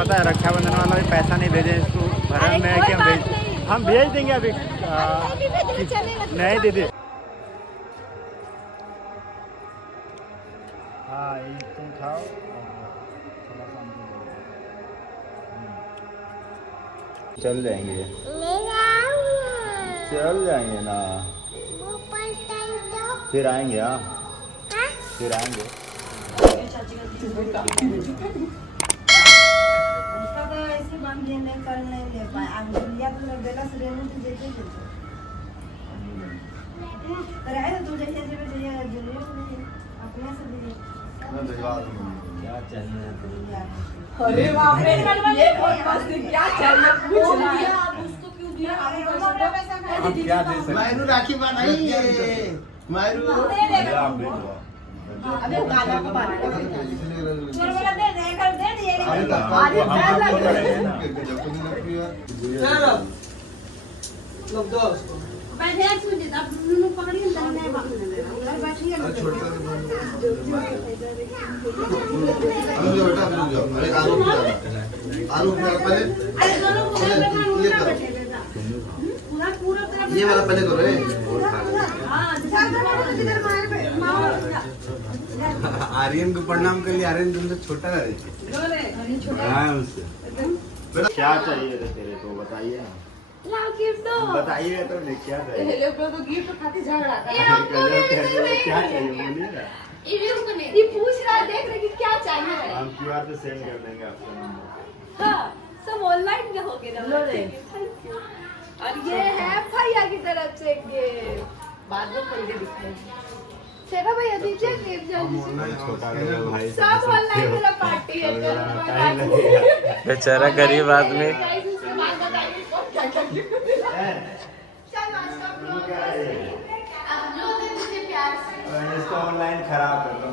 पता है रक्षाबंधन वाला भी पैसा नहीं भेजे इसको भरन में कि हम भेज देंगे अभी। नहीं दीदी, हाँ ये तुम खाओ थोड़ा सा हमको दो। चल जाएंगे, चल जाएंगे ना, फिर आएंगे। हाँ फिर आएंगे। क्या चाहिए? अरे बाप रे, ये बहुत मस्त है। क्या चाहिए पूछ रहा है। आप उसको क्यों दिया? आप क्या दे सकते? मायरू राखी बनाई है। मायरू अबे गाना को बात कर। चोर वाला दे दे कर दे दिए। आज डर लग रहा है। चलो लोग दो बैठे आज मुझे अब नुनु पकड़ी अंदर नहीं बात नहीं दे रहा। उधर बैठिए ना। छोड़ कर हम जो बेटा हम जो अरे आलू पहले अरे दोनों को ये करो पूरा ये वाला पहले करो रे। हां इधर मार आर्यन को प्रणाम कर लिया। आर्यन तुमसे छोटा है। हाँ उससे क्या चाहिए रे तेरे को बताइए ना, लाओ गिफ्ट दो। बताइए तो नहीं क्या चाहिए? ये लोग तो गिफ्ट खाते झगड़ा कर। क्या चाहिए बोलिए ना। ये पूछ रहा है, देख रहे कि क्या चाहिए। हम QR पे सेंड कर देंगे आपका नंबर। हाँ सब ऑनलाइन का हो गया ना। और ये है भैया की तरफ से गिफ्ट। बाद में खोल के दिखाएंगे। चलो भैया दीजिए गिफ्ट जल्दी से। छोटा भाई सब ऑनलाइन मेरा पार्टी है। बेचारा गरीब आदमी। इसको ऑनलाइन खराब कर दो।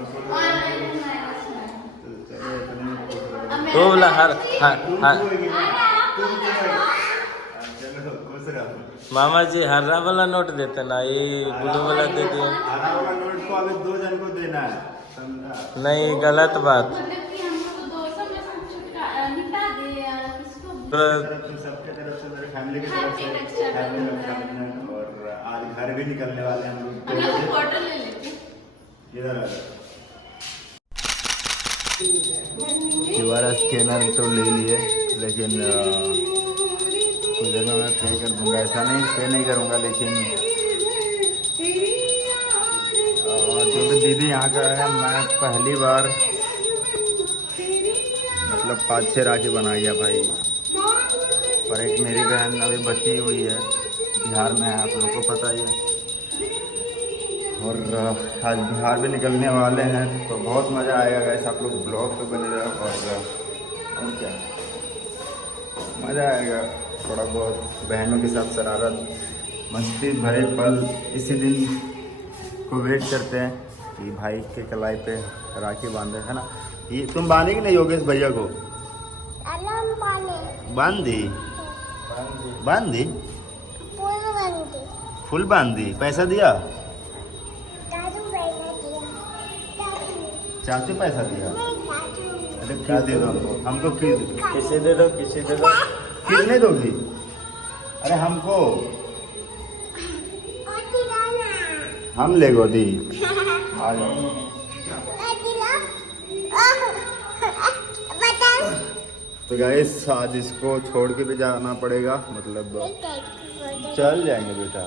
तो बोला हर मामा जी हरा वाला नोट देते ना, ये ब्लू वाला दे दिए। हरा वाला नोट को अभी 2 जन को देना है, समझा? नहीं गलत बात। सबके तरफ से, मेरे फैमिली की तरफ से हैप्पी रक्षाबंधन। और आज घर भी निकलने वाले हैं हम लोग। फोटो ले लेते। इधर QR स्कैनर तो ले लिए, लेकिन कुछ जगह मैं पे कर दूंगा। ऐसा नहीं पे नहीं करूंगा, लेकिन जो भी दीदी यहाँ का है, मैं पहली बार मतलब 5-6 राखी बना गया भाई। और एक मेरी बहन अभी बची हुई है, बिहार में है, आप लोगों को पता ही है। और आज बिहार भी निकलने वाले हैं, तो बहुत मज़ा आएगा गाइस। आप लोग ब्लॉग पे बने रहे। और क्या मज़ा आएगा, थोड़ा बहुत बहनों के साथ शरारत मस्ती भरे पल इसी दिन को वेट करते हैं कि भाई के कलाई पे राखी बांधे, है ना। ये तुम बांधी कि नहीं योगेश भैया को? बांधी बांधी फुल बांधी। पैसा दिया? चाचू पैसा दिया? अरे किस दे दो हमको, किस किसे दे दो, किसे दे दो। कितने दोगी? अरे हमको हम ले गोदी आ जाओ। तो गाइस आज इसको छोड़ के भी जाना पड़ेगा, मतलब चल जाएंगे बेटा,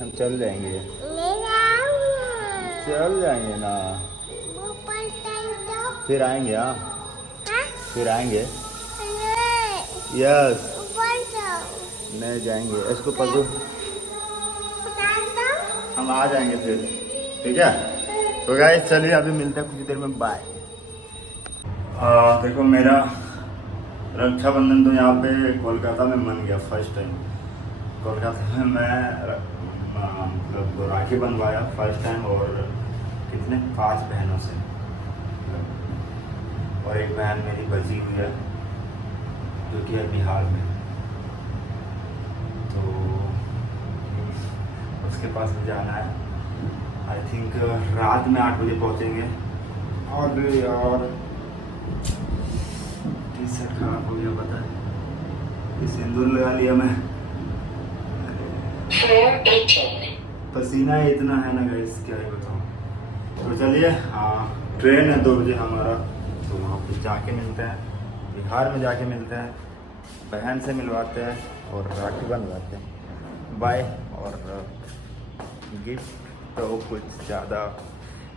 हम चल जाएंगे, चल जाएंगे ना, फिर आएंगे। हाँ फिर आएंगे। यस नहीं जाएंगे, इसको पकड़ो, हम आ जाएंगे फिर, ठीक है। तो गाइस चलिए अभी मिलते हैं कुछ देर में, बाय। देखो मेरा रक्षाबंधन तो यहाँ पे कोलकाता में मन गया। फर्स्ट टाइम कोलकाता में मैं मतलब राखी बंधवाया फर्स्ट टाइम। और कितने 5 बहनों से, और एक बहन मेरी बची हुई है जो कि है बिहार में, तो उसके पास भी जाना है। आई थिंक रात में 8 बजे पहुँचेंगे। और से खराब हो गया पता है। ये सिंदूर लगा लिया मैं, पसीना इतना है ना गाइस क्या ही बताऊँ। तो चलिए ट्रेन है 2 बजे हमारा, तो वहाँ पे जाके मिलते हैं, बिहार में जाके मिलते हैं, बहन से मिलवाते हैं और राखी बंधवाते हैं। बाय। और गिफ्ट तो कुछ ज़्यादा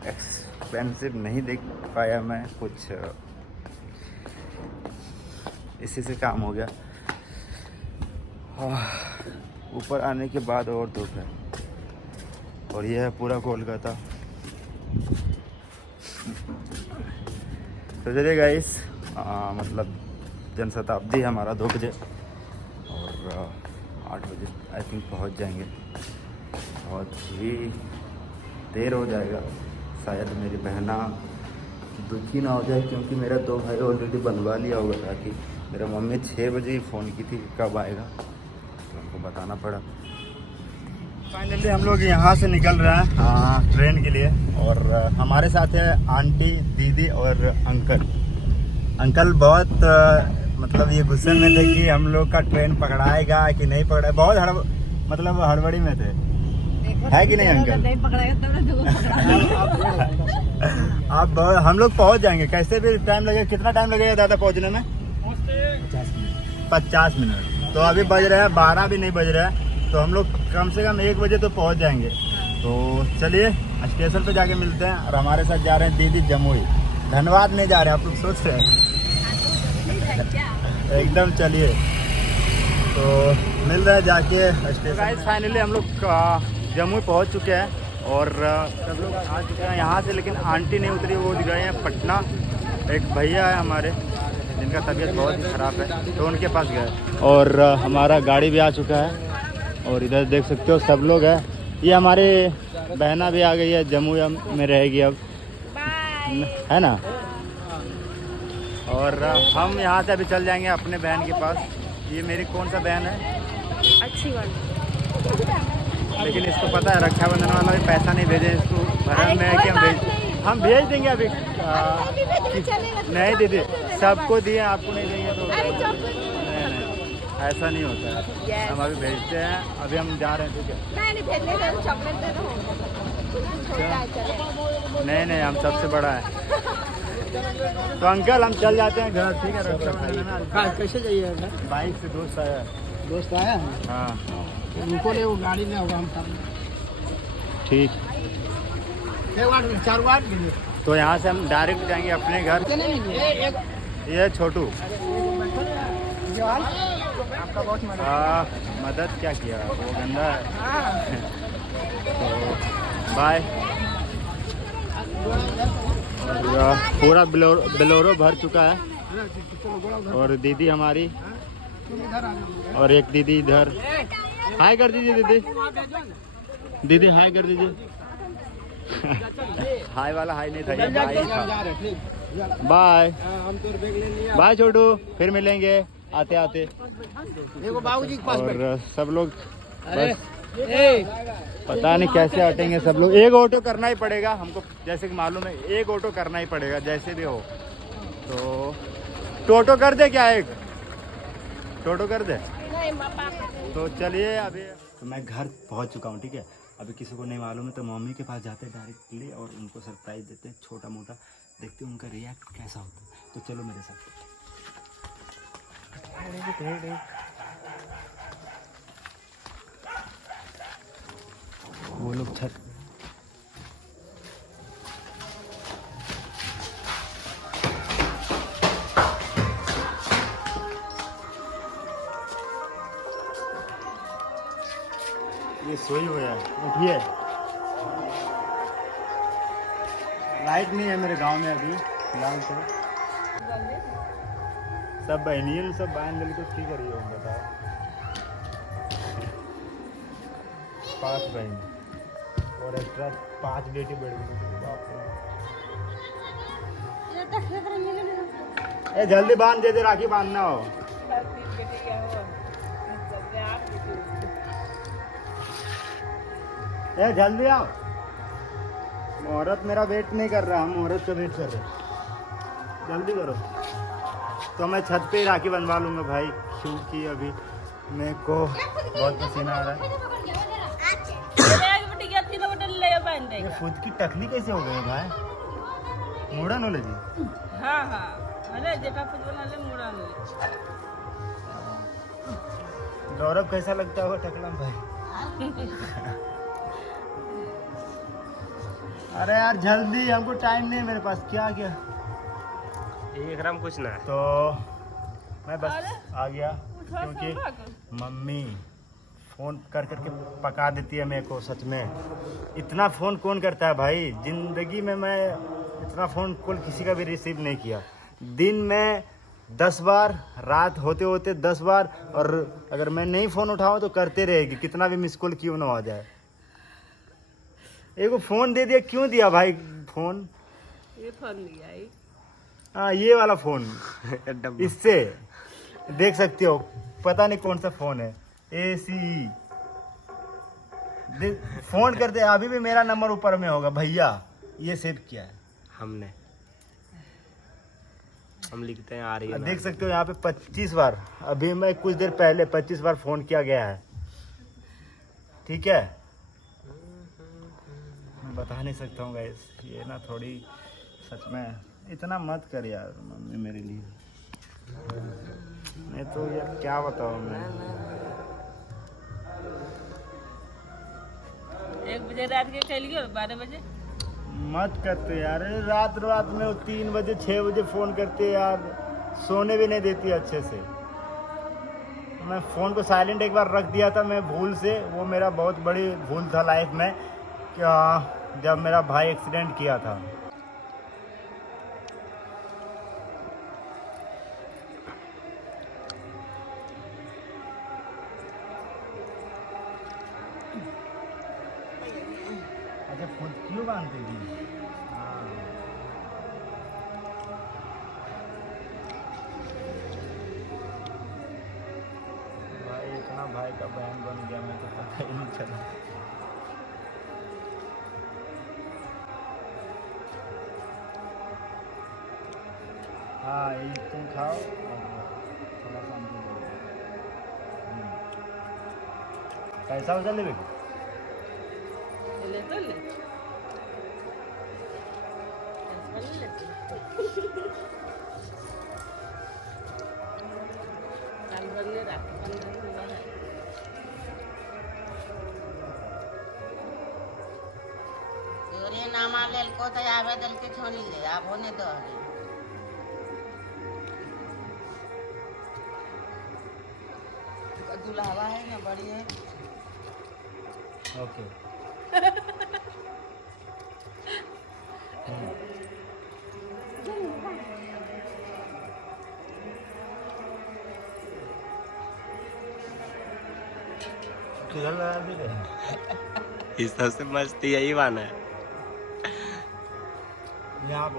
एक्सपेंसिव नहीं देख पाया मैं, कुछ इसी से काम हो गया। ऊपर आने के बाद और धूप है, और ये है पूरा कोलकाता। तो चलिए गाइस, मतलब जनशताब्दी हमारा 2 बजे और 8 बजे आई थिंक पहुंच जाएंगे। बहुत ही देर हो जाएगा, शायद मेरी बहना दुखी ना हो जाए, क्योंकि मेरा 2 भाई ऑलरेडी बनवा लिया होगा ताकि मेरा मम्मी 6 बजे ही फ़ोन की थी कब आएगा, तो उनको बताना पड़ा। फाइनली हम लोग यहाँ से निकल रहे हैं ट्रेन के लिए, और हमारे साथ है आंटी, दीदी और अंकल। अंकल बहुत मतलब ये गुस्से में थे कि हम लोग का ट्रेन पकड़ाएगा कि नहीं पकड़ाएगा, बहुत मतलब हड़बड़ी में थे, है कि नहीं अंकल? नहीं पकड़ाएगा तब ना अब हम लोग पहुँच जाएंगे, कैसे भी टाइम लगेगा। कितना टाइम लगेगा दादा पहुँचने में? 50 मिनट। तो अभी बज रहे हैं 12 भी नहीं बज रहे हैं, तो हम लोग कम से कम 1 बजे तो पहुंच जाएंगे। तो चलिए स्टेशन पे जाके मिलते हैं। और हमारे साथ जा रहे हैं दीदी जमुई, धनबाद नहीं जा रहे हैं, आप लोग सोच रहे हैं एकदम। चलिए तो मिल रहे हैं जाके स्टेशन। फाइनली हम लोग जमुई पहुंच चुके हैं और सब लोग आ चुके हैं यहाँ से, लेकिन आंटी नहीं उतरी, वो गए हैं पटना। एक भैया है हमारे जिनका तबीयत बहुत ही ख़राब है, तो उनके पास गए। और हमारा गाड़ी भी आ चुका है, और इधर देख सकते हो सब लोग हैं। ये हमारी बहना भी आ गई है, जम्मू में रहेगी अब, है ना। और हम यहाँ से अभी चल जाएंगे अपने बहन के पास। ये मेरी कौन सा बहन है? अच्छी बात। लेकिन इसको पता है रक्षाबंधन वाला भी पैसा नहीं भेजे, इसको भरम में है कि हम भेज देंगे अभी। नहीं दीदी, सबको दिए, आपको नहीं देंगे तो नहीं, ऐसा नहीं होता है। हम अभी भेजते हैं, अभी हम जा रहे हैं, ठीक है? नहीं हम सबसे बड़ा है। तो अंकल हम चल जाते हैं घर, ठीक है? कैसे जाइए? बाइक से दोस्त आया। दोस्त आया? हाँ उनको ले, वो गाड़ी में होगा, हम सब ठीक। 4 वाट। तो यहाँ से हम डायरेक्ट जाएंगे अपने घर। ये छोटू आपका बहुत मदद क्या किया, वो गंदा है। तो बाय। और पूरा बेलोरो भर चुका है, और दीदी हमारी, और एक दीदी इधर। हाय कर दीजिए दीदी, दीदी हाय कर दीजिए। हाय वाला हाय नहीं था, ये बाय था। बाय बाय छोटू, फिर मिलेंगे आते आते। बाबूजी के पास और सब लोग बस पता नहीं कैसे हटेंगे सब लोग। एक ऑटो करना ही पड़ेगा हमको, जैसे कि मालूम है, एक ऑटो करना ही पड़ेगा जैसे भी हो। तो टोटो कर दे क्या? एक टोटो कर दे। तो चलिए अभी तो मैं घर पहुंच चुका हूं, ठीक है? अभी किसी को नहीं मालूम है, तो मम्मी के पास जाते हैं डायरेक्टली और उनको सरप्राइज देते हैं, छोटा मोटा, देखते हैं उनका रिएक्ट कैसा होता है। तो चलो मेरे साथ। वो लोग छत ये सोई हुआ है, उठिए। लाइट नहीं है मेरे गांव में अभी फिलहाल। तो सब बहनियन सब बहन मिल के की करिए बताओ। 5 बहन और एक्स्ट्रा 5 बेटी बढ़ गई। ए जल्दी बांध दे, राखी बांधना हो। ए जल्दी आओ, मुहूर्त मेरा वेट नहीं कर रहा, हम मुहूर्त का वेट कर रहे हैं। जल्दी करो। तो मैं छत पे ही राखी बनवा लूँगा भाई, क्योंकि अभी मेरे को बहुत पसीना आ रहा है। ये खुद की टकली कैसे हो गई भाई? मुड़न होले जी? हाँ हाँ, अरे जेठा खुद बना ले मुड़ा ले। गौरव कैसा लगता होगा टकलम भाई? अरे यार जल्दी, हमको टाइम नहीं है मेरे पास। क्या क्या एक ग्राम कुछ ना। तो मैं बस आ गया, क्योंकि मम्मी फ़ोन कर करके पका देती है मेरे को। सच में इतना फ़ोन कौन करता है भाई? ज़िंदगी में मैं इतना फ़ोन कॉल किसी का भी रिसीव नहीं किया। दिन में 10 बार, रात होते होते 10 बार, और अगर मैं नहीं फ़ोन उठाऊँ तो करते रहेगी, कितना भी मिस कॉल क्यों ना हो जाए। एक फ़ोन दे दिया, क्यों दिया भाई फ़ोन? ये फोन लिया है। हाँ, ये वाला फ़ोन। इससे देख सकते हो, पता नहीं कौन सा फ़ोन है, ACE। फ़ोन करते, अभी भी मेरा नंबर ऊपर में होगा भैया, ये सेव किया है हमने। हम लिखते हैं आर्यन। देख सकते हो यहाँ पे 25 बार, अभी मैं कुछ देर पहले 25 बार फ़ोन किया गया है। ठीक है, मैं बता नहीं सकता हूँ गाइस, ये ना थोड़ी सच में इतना मत कर यार मम्मी मेरे लिए। मैं तो यार क्या बताऊँ मैं। 1 बजे रात के खेलिए और 12 बजे। मत करते यार, रात रात में वो 3 बजे 6 बजे फ़ोन करते यार, सोने भी नहीं देती अच्छे से। मैं फ़ोन को साइलेंट एक बार रख दिया था मैं भूल से, वो मेरा बहुत बड़ी भूल था लाइफ में, क्या जब मेरा भाई एक्सीडेंट किया था। अच्छा, खुद क्यों बांधते थी? भाई इतना भाई का बहन बन गया, मैं तो पता ही नहीं चला। हाँ, ये तुम खाओ और थोड़ा सा हमको दो। पैसा उधर ले बेटा। ले तो ले। साल भर ले रात 15 दिन है। तोरे नामा लेल को तो आवेदन के छोड़ी ले, आप होने दो। दुल्हावा है ना, बड़ी है। ओके। किधर लगा दी रे? इस सबसे मस्ती यही वाला है। यहाँ पे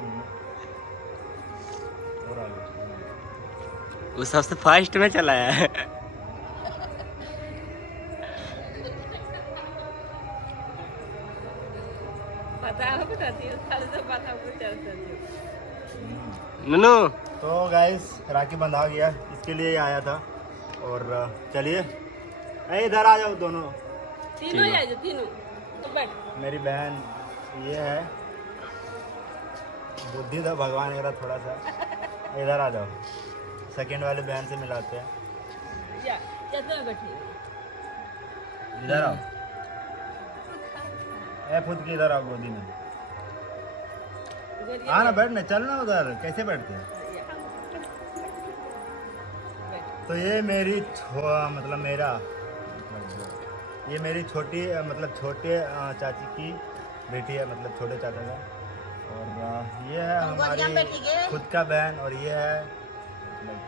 और आगे। वो सबसे फास्ट में चलाया है। पता है बताती है, सारे सब पता है चलता है। ननू तो गाइस राखी बंधा गया, इसके लिए ही आया था। और चलिए इधर आ जाओ दोनों। तीनों आ जाओ, तीनों तो बैठ। मेरी बहन ये है, बुद्धि था भगवान करा थोड़ा सा। इधर आ जाओ, सेकंड वाले बहन से मिलाते हैं। जा जा बैठिए। इधर आओ, ए खुद की इधर आओ गोदी में। हाँ ना, बैठने चलना उधर, कैसे बैठते हैं? तो ये मेरी मतलब मेरा ये मेरी छोटी मतलब छोटे चाची की बेटी है, मतलब छोटे चाचा का। और ये है हमारी खुद का बहन, और ये है मतलब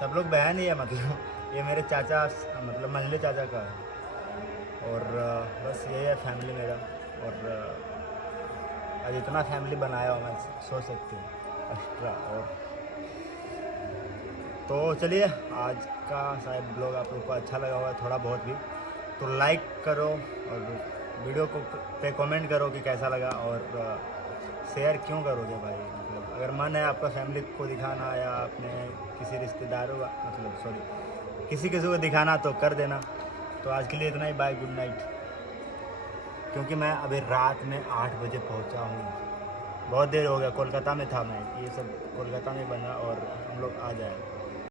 सब लोग बहन ही है। मतलब ये मेरे चाचा मतलब मंझले चाचा का है। और बस यही है फैमिली मेरा। और आज इतना फैमिली बनाया हो, मैं सोच सकती हूँ एक्स्ट्रा। और तो चलिए, आज का शायद ब्लॉग आप लोग को अच्छा लगा होगा थोड़ा बहुत भी, तो लाइक करो और वीडियो को पे कमेंट करो कि कैसा लगा। और शेयर क्यों करोगे भाई, मतलब अगर मन है आपका फैमिली को दिखाना या अपने किसी रिश्तेदारों का मतलब सॉरी किसी को दिखाना तो कर देना। तो आज के लिए इतना ही, बाय, गुड नाइट। क्योंकि मैं अभी रात में 8 बजे पहुंचा हूँ, बहुत देर हो गया, कोलकाता में था मैं, ये सब कोलकाता में बना और हम लोग आ जाए।